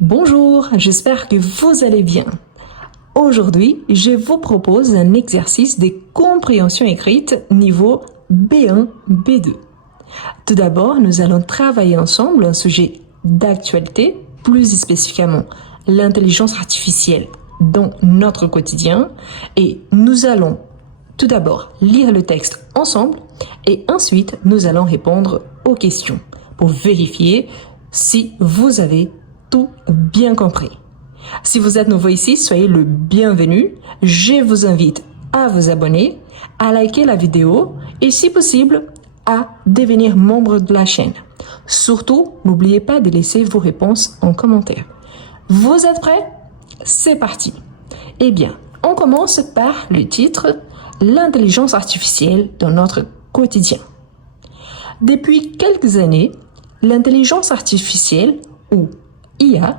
Bonjour, j'espère que vous allez bien. Aujourd'hui, je vous propose un exercice de compréhension écrite niveau B1, B2. Tout d'abord, nous allons travailler ensemble un sujet d'actualité, plus spécifiquement l'intelligence artificielle dans notre quotidien, et nous allons tout d'abord lire le texte ensemble et ensuite nous allons répondre aux questions pour vérifier si vous avez tout bien compris. Si vous êtes nouveau ici, soyez le bienvenu. Je vous invite à vous abonner, à liker la vidéo et si possible, à devenir membre de la chaîne. Surtout, n'oubliez pas de laisser vos réponses en commentaire. Vous êtes prêts? C'est parti. Eh bien, on commence par le titre « L'intelligence artificielle dans notre quotidien ». Depuis quelques années, l'intelligence artificielle, ou IA,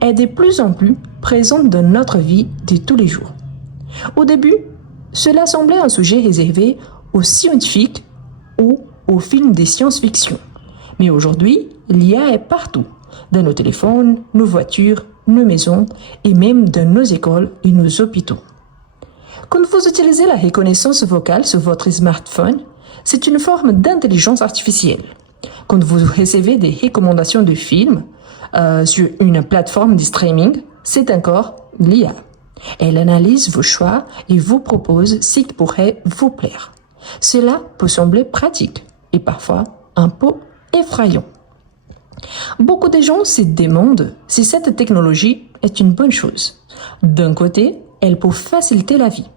est de plus en plus présente dans notre vie de tous les jours. Au début, cela semblait un sujet réservé aux scientifiques ou aux films de science-fiction. Mais aujourd'hui, l'IA est partout, dans nos téléphones, nos voitures, nos maisons et même dans nos écoles et nos hôpitaux. Quand vous utilisez la reconnaissance vocale sur votre smartphone, c'est une forme d'intelligence artificielle. Quand vous recevez des recommandations de films sur une plateforme de streaming, c'est encore l'IA. Elle analyse vos choix et vous propose ce qui pourrait vous plaire. Cela peut sembler pratique et parfois un peu effrayant. Beaucoup de gens se demandent si cette technologie est une bonne chose. D'un côté, elle peut faciliter la vie.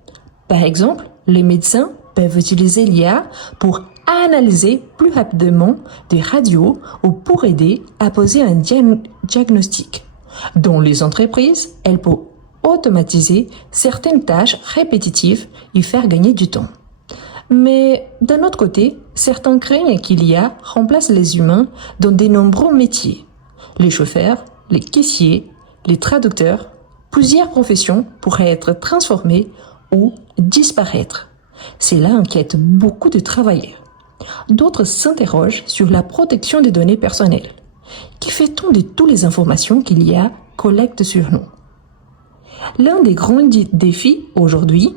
Par exemple, les médecins peuvent utiliser l'IA pour analyser plus rapidement des radios ou pour aider à poser un diagnostic. Dans les entreprises, elle peut automatiser certaines tâches répétitives et faire gagner du temps. Mais d'un autre côté, certains craignent que l'IA remplace les humains dans de nombreux métiers. Les chauffeurs, les caissiers, les traducteurs, plusieurs professions pourraient être transformées ou disparaître. Cela inquiète beaucoup de travailleurs. D'autres s'interrogent sur la protection des données personnelles. Que fait-on de toutes les informations qu'il y a collecte sur nous? L'un des grands défis aujourd'hui,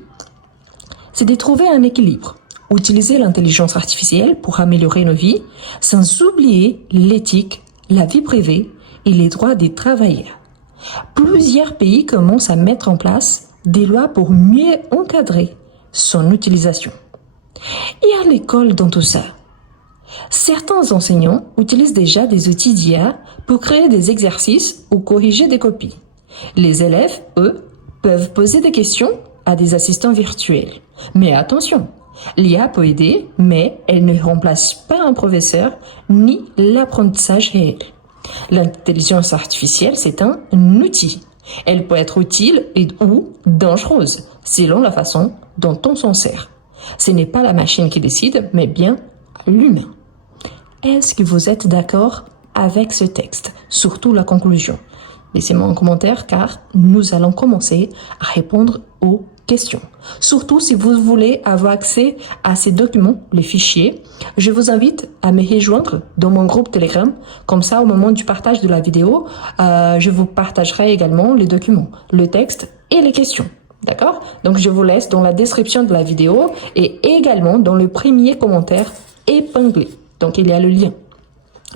c'est de trouver un équilibre. Utiliser l'intelligence artificielle pour améliorer nos vies, sans oublier l'éthique, la vie privée et les droits des travailleurs. Plusieurs pays commencent à mettre en place des lois pour mieux encadrer son utilisation. Et à l'école dans tout ça, certains enseignants utilisent déjà des outils d'IA pour créer des exercices ou corriger des copies. Les élèves, eux, peuvent poser des questions à des assistants virtuels. Mais attention, l'IA peut aider, mais elle ne remplace pas un professeur ni l'apprentissage réel. L'intelligence artificielle, c'est un outil. Elle peut être utile ou dangereuse, selon la façon dont on s'en sert. Ce n'est pas la machine qui décide, mais bien l'humain. Est-ce que vous êtes d'accord avec ce texte, surtout la conclusion? Laissez-moi un commentaire car nous allons commencer à répondre aux questions. Surtout si vous voulez avoir accès à ces documents, les fichiers, je vous invite à me rejoindre dans mon groupe Telegram. Comme ça, au moment du partage de la vidéo, je vous partagerai également les documents, le texte et les questions. D'accord? Donc, je vous laisse dans la description de la vidéo et également dans le premier commentaire épinglé. Donc, il y a le lien.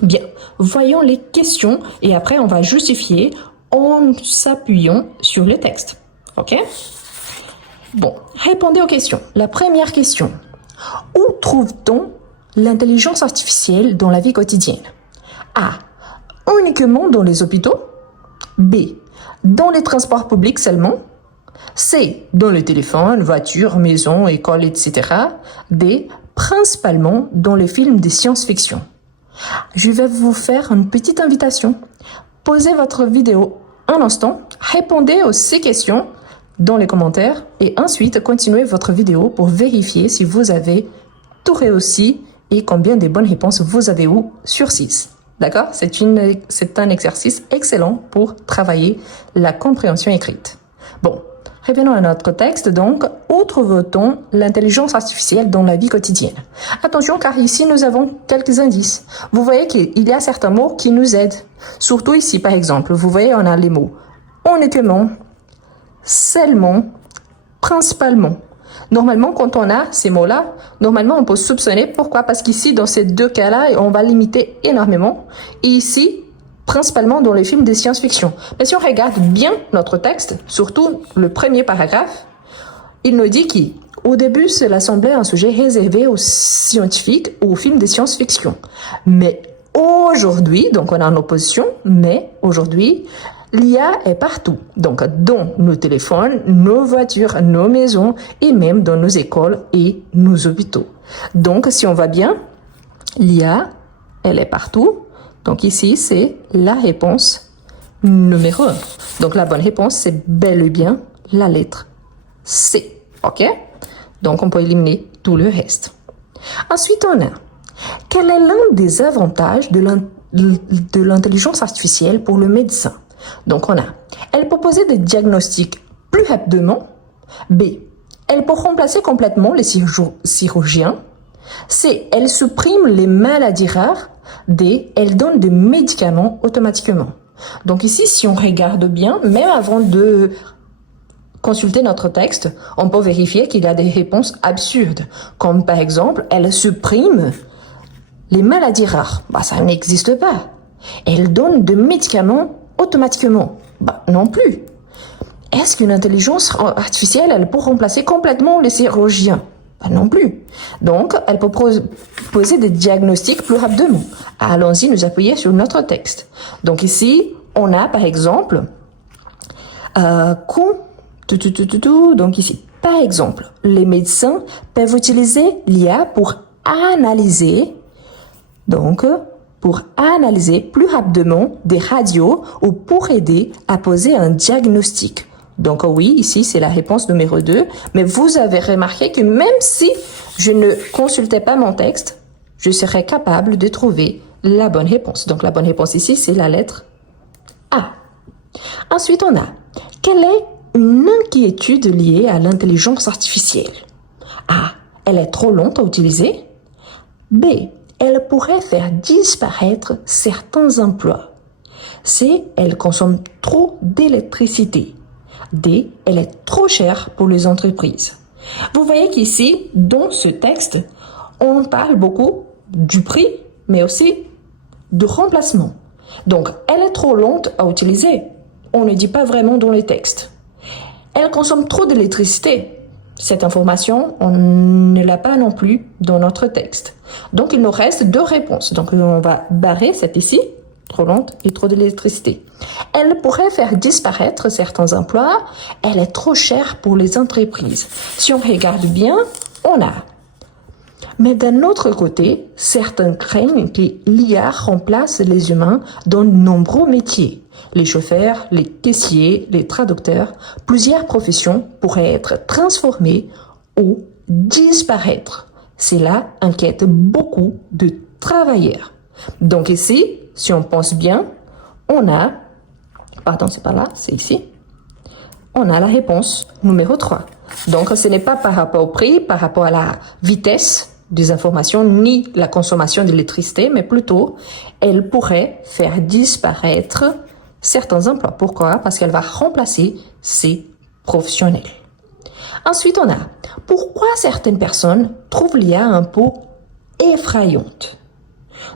Bien, voyons les questions et après, on va justifier en s'appuyant sur le texte. OK? Bon, répondez aux questions. La première question. Où trouve-t-on l'intelligence artificielle dans la vie quotidienne? A. Uniquement dans les hôpitaux. B. Dans les transports publics seulement. C. Dans les téléphones, voitures, maisons, écoles, etc. D. Principalement dans les films de science-fiction. Je vais vous faire une petite invitation. Posez votre vidéo un instant, répondez aux ces questions dans les commentaires et ensuite continuez votre vidéo pour vérifier si vous avez tout réussi et combien de bonnes réponses vous avez eu sur 6. D'accord? C'est un exercice excellent pour travailler la compréhension écrite. Bon, Revenons à notre texte, donc, où trouve-t-on l'intelligence artificielle dans la vie quotidienne? Attention, car ici, nous avons quelques indices. Vous voyez qu'il y a certains mots qui nous aident. Surtout ici, par exemple, vous voyez, on a les mots uniquement, seulement, principalement. Normalement, quand on a ces mots-là, normalement, on peut soupçonner. Pourquoi? Parce qu'ici, dans ces deux cas-là, on va limiter énormément. Et ici, principalement dans les films de science-fiction. Mais si on regarde bien notre texte, surtout le premier paragraphe, il nous dit qu'au début, cela semblait un sujet réservé aux scientifiques ou aux films de science-fiction. Mais aujourd'hui, donc on est en opposition, mais aujourd'hui, l'IA est partout. Donc dans nos téléphones, nos voitures, nos maisons et même dans nos écoles et nos hôpitaux. Donc si on va bien, l'IA, elle est partout. Donc ici, c'est la réponse numéro 1. Donc la bonne réponse, c'est bel et bien la lettre C. OK? Donc on peut éliminer tout le reste. Ensuite, on a, quel est l'un des avantages de l'intelligence artificielle pour le médecin? Donc on a, elle peut poser des diagnostics plus rapidement. B, elle peut remplacer complètement les chirurgiens. C, elle supprime les maladies rares. D, elle donne des médicaments automatiquement. Donc ici, si on regarde bien, même avant de consulter notre texte, on peut vérifier qu'il y a des réponses absurdes. Comme par exemple, elle supprime les maladies rares. Ça n'existe pas. Elle donne des médicaments automatiquement. Non plus. Est-ce qu'une intelligence artificielle, elle peut remplacer complètement les chirurgiens? Non plus. Donc, elle peut poser des diagnostics plus rapidement. Allons-y nous appuyer sur notre texte. Donc ici, on a par exemple, donc ici, par exemple, les médecins peuvent utiliser l'IA pour analyser plus rapidement des radios ou pour aider à poser un diagnostic. Donc oui, ici, c'est la réponse numéro 2. Mais vous avez remarqué que même si je ne consultais pas mon texte, je serais capable de trouver la bonne réponse. Donc la bonne réponse ici, c'est la lettre A. Ensuite, on a, quelle est une inquiétude liée à l'intelligence artificielle? A, elle est trop lente à utiliser. B, elle pourrait faire disparaître certains emplois. C, elle consomme trop d'électricité. D, elle est trop chère pour les entreprises. Vous voyez qu'ici, dans ce texte, on parle beaucoup du prix, mais aussi de remplacement. Donc, elle est trop lente à utiliser. On ne dit pas vraiment dans les textes. Elle consomme trop d'électricité. Cette information, on ne l'a pas non plus dans notre texte. Donc, il nous reste deux réponses. Donc, on va barrer cette ici, trop lente et trop d'électricité. Elle pourrait faire disparaître certains emplois. Elle est trop chère pour les entreprises. Si on regarde bien, on a. Mais d'un autre côté, certains craignent que l'IA remplace les humains dans de nombreux métiers. Les chauffeurs, les caissiers, les traducteurs, plusieurs professions pourraient être transformées ou disparaître. Cela inquiète beaucoup de travailleurs. Donc ici, si on pense bien, on a, pardon, c'est pas là, c'est ici, on a la réponse numéro 3. Donc ce n'est pas par rapport au prix, par rapport à la vitesse des informations, ni la consommation d'électricité, mais plutôt, elle pourrait faire disparaître certains emplois. Pourquoi? Parce qu'elle va remplacer ces professionnels. Ensuite, on a, pourquoi certaines personnes trouvent l'IA un peu effrayante?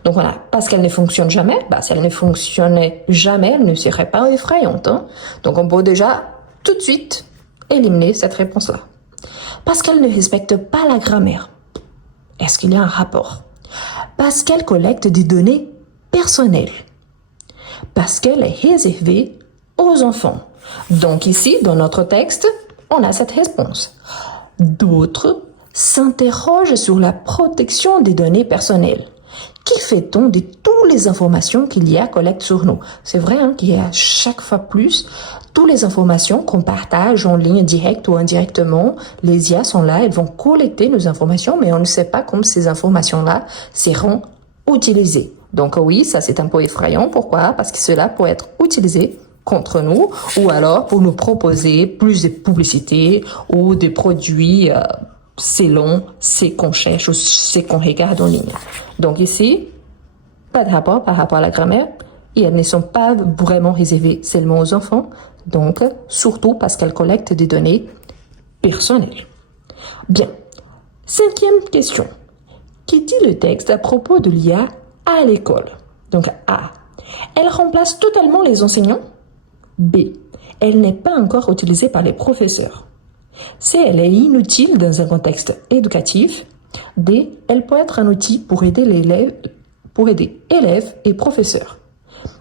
Donc voilà, parce qu'elle ne fonctionne jamais. Si elle ne fonctionnait jamais, elle ne serait pas effrayante. Donc on peut déjà tout de suite éliminer cette réponse-là. Parce qu'elle ne respecte pas la grammaire. Est-ce qu'il y a un rapport? Parce qu'elle collecte des données personnelles. Parce qu'elle est réservée aux enfants. Donc ici, dans notre texte, on a cette réponse. D'autres s'interrogent sur la protection des données personnelles. Qui fait-on de toutes les informations qu'il y a collecte sur nous? C'est vrai qu'il y a chaque fois plus toutes les informations qu'on partage en ligne directe ou indirectement. Les IA sont là, elles vont collecter nos informations, mais on ne sait pas comment ces informations-là seront utilisées. Donc oui, ça c'est un peu effrayant. Pourquoi? Parce que cela peut être utilisé contre nous, ou alors pour nous proposer plus de publicité ou de produits selon ce qu'on cherche ou ce qu'on regarde en ligne. Donc ici, pas de rapport par rapport à la grammaire, et elles ne sont pas vraiment réservées seulement aux enfants, donc surtout parce qu'elles collectent des données personnelles. Bien, 5e question. Qui dit le texte à propos de l'IA à l'école? Donc A. Elle remplace totalement les enseignants? B. Elle n'est pas encore utilisée par les professeurs. C. Elle est inutile dans un contexte éducatif. D. Elle peut être un outil pour aider élèves et professeurs.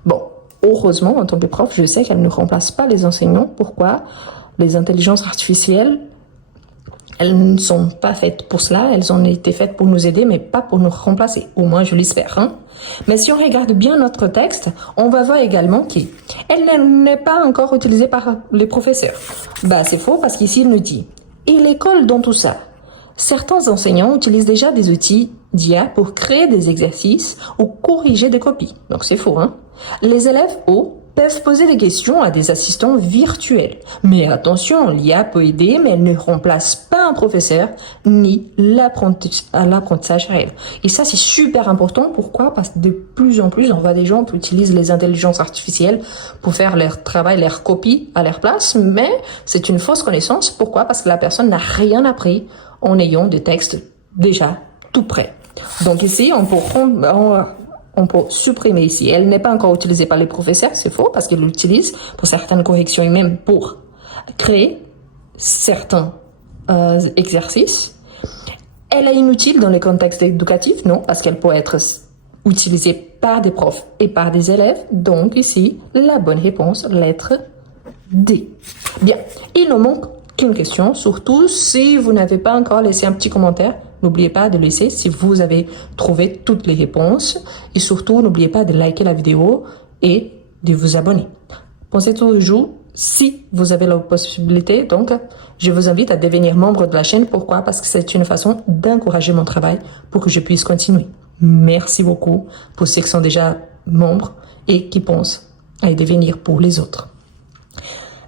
Bon, heureusement, en tant que prof, je sais qu'elle ne remplace pas les enseignants. Pourquoi? Les intelligences artificielles, elles ne sont pas faites pour cela. Elles ont été faites pour nous aider, mais pas pour nous remplacer. Au moins, je l'espère. Mais si on regarde bien notre texte, on va voir également qu'elle n'est pas encore utilisée par les professeurs. C'est faux parce qu'ici, il nous dit « Et l'école dans tout ça ?» Certains enseignants utilisent déjà des outils d'IA pour créer des exercices ou corriger des copies. Donc c'est faux, Les élèves, peuvent poser des questions à des assistants virtuels. Mais attention, l'IA peut aider, mais elle ne remplace pas un professeur ni l'apprentissage réel. Et ça, c'est super important. Pourquoi? Parce que de plus en plus, on voit des gens qui utilisent les intelligences artificielles pour faire leur travail, leur copie à leur place, mais c'est une fausse connaissance. Pourquoi? Parce que la personne n'a rien appris en ayant des textes déjà tout prêts. Donc ici, on peut supprimer ici. Elle n'est pas encore utilisée par les professeurs, c'est faux, parce qu'ils l'utilisent pour certaines corrections et même pour créer certains exercices. Elle est inutile dans les contextes éducatifs, non, parce qu'elle peut être utilisée par des profs et par des élèves. Donc ici, la bonne réponse, lettre D. Bien, il nous manque qu'une question, surtout si vous n'avez pas encore laissé un petit commentaire. N'oubliez pas de laisser si vous avez trouvé toutes les réponses. Et surtout, n'oubliez pas de liker la vidéo et de vous abonner. Pensez toujours, si vous avez la possibilité, donc, je vous invite à devenir membre de la chaîne. Pourquoi? Parce que c'est une façon d'encourager mon travail pour que je puisse continuer. Merci beaucoup pour ceux qui sont déjà membres et qui pensent à y devenir pour les autres.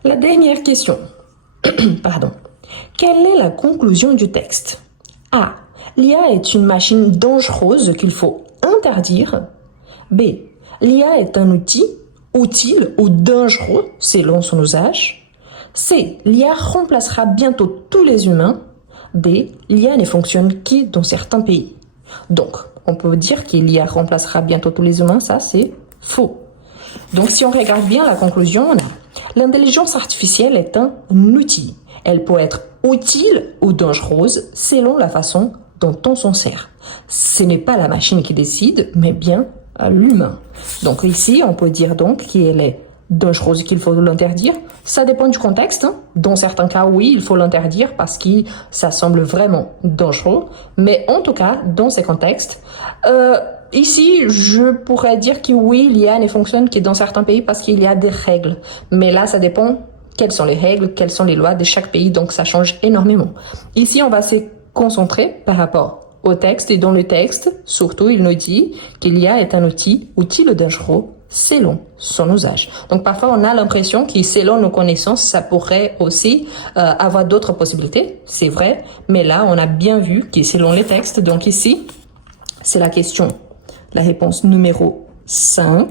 La dernière question. Pardon. Quelle est la conclusion du texte? A. L'IA est une machine dangereuse qu'il faut interdire. B. L'IA est un outil utile ou dangereux selon son usage. C. L'IA remplacera bientôt tous les humains. D. L'IA ne fonctionne que dans certains pays. Donc, on peut dire que l'IA remplacera bientôt tous les humains, ça c'est faux. Donc, si on regarde bien la conclusion, on a l'intelligence artificielle est un outil. Elle peut être utile ou dangereuse selon la façon dont on s'en sert. Ce n'est pas la machine qui décide, mais bien l'humain. Donc ici, on peut dire donc qu'elle est dangereuse, qu'il faut l'interdire. Ça dépend du contexte. Dans certains cas, oui, il faut l'interdire parce que ça semble vraiment dangereux. Mais en tout cas, dans ces contextes, ici, je pourrais dire que oui, l'IA ne fonctionne que dans certains pays parce qu'il y a des règles. Mais là, ça dépend quelles sont les règles, quelles sont les lois de chaque pays. Donc, ça change énormément. Ici, on va se concentrer par rapport au texte. Et dans le texte, surtout, il nous dit qu'il y a est un outil utile ou dangereux selon son usage. Donc, parfois, on a l'impression que selon nos connaissances, ça pourrait aussi avoir d'autres possibilités. C'est vrai. Mais là, on a bien vu que selon les textes, donc ici, c'est la question, la réponse numéro 5.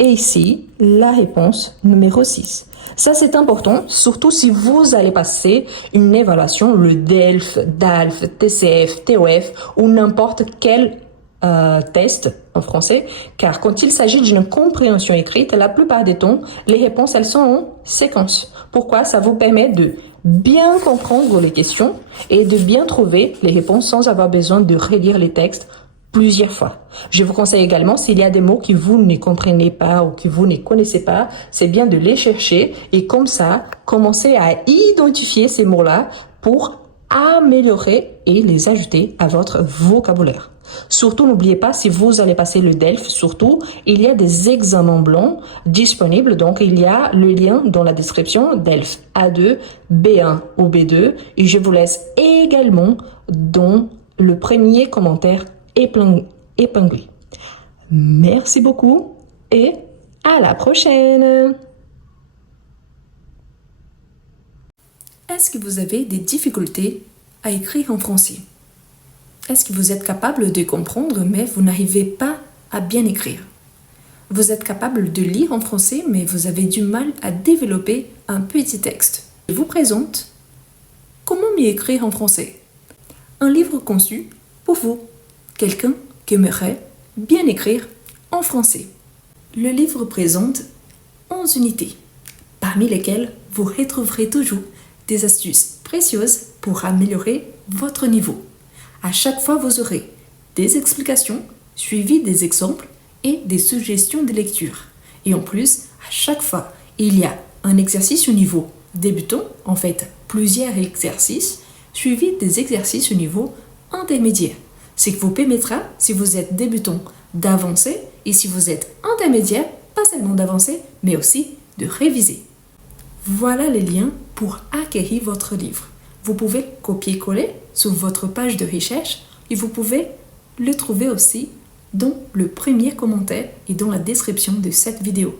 Et ici, la réponse numéro 6. Ça, c'est important, surtout si vous allez passer une évaluation, le DELF, DALF, TCF, TOF ou n'importe quel test en français, car quand il s'agit d'une compréhension écrite, la plupart des temps, les réponses, elles sont en séquence. Pourquoi? Ça vous permet de bien comprendre les questions et de bien trouver les réponses sans avoir besoin de relire les textes plusieurs fois. Je vous conseille également, s'il y a des mots que vous ne comprenez pas ou que vous ne connaissez pas, c'est bien de les chercher et comme ça, commencer à identifier ces mots-là pour améliorer et les ajouter à votre vocabulaire. Surtout, n'oubliez pas, si vous allez passer le DELF, surtout, il y a des examens blancs disponibles. Donc, il y a le lien dans la description, DELF A2, B1 ou B2. Et je vous laisse également dans le premier commentaire épinglé. Merci beaucoup et à la prochaine! Est-ce que vous avez des difficultés à écrire en français? Est-ce que vous êtes capable de comprendre mais vous n'arrivez pas à bien écrire? Vous êtes capable de lire en français mais vous avez du mal à développer un petit texte. Je vous présente Comment mieux écrire en français? Un livre conçu pour vous, quelqu'un qui aimerait bien écrire en français. Le livre présente 11 unités, parmi lesquelles vous retrouverez toujours des astuces précieuses pour améliorer votre niveau. À chaque fois, vous aurez des explications suivies des exemples et des suggestions de lecture. Et en plus, à chaque fois, il y a un exercice au niveau débutant, en fait plusieurs exercices, suivis des exercices au niveau intermédiaire. Ce qui vous permettra, si vous êtes débutant, d'avancer et si vous êtes intermédiaire, pas seulement d'avancer, mais aussi de réviser. Voilà les liens pour acquérir votre livre. Vous pouvez copier-coller sur votre page de recherche et vous pouvez le trouver aussi dans le premier commentaire et dans la description de cette vidéo.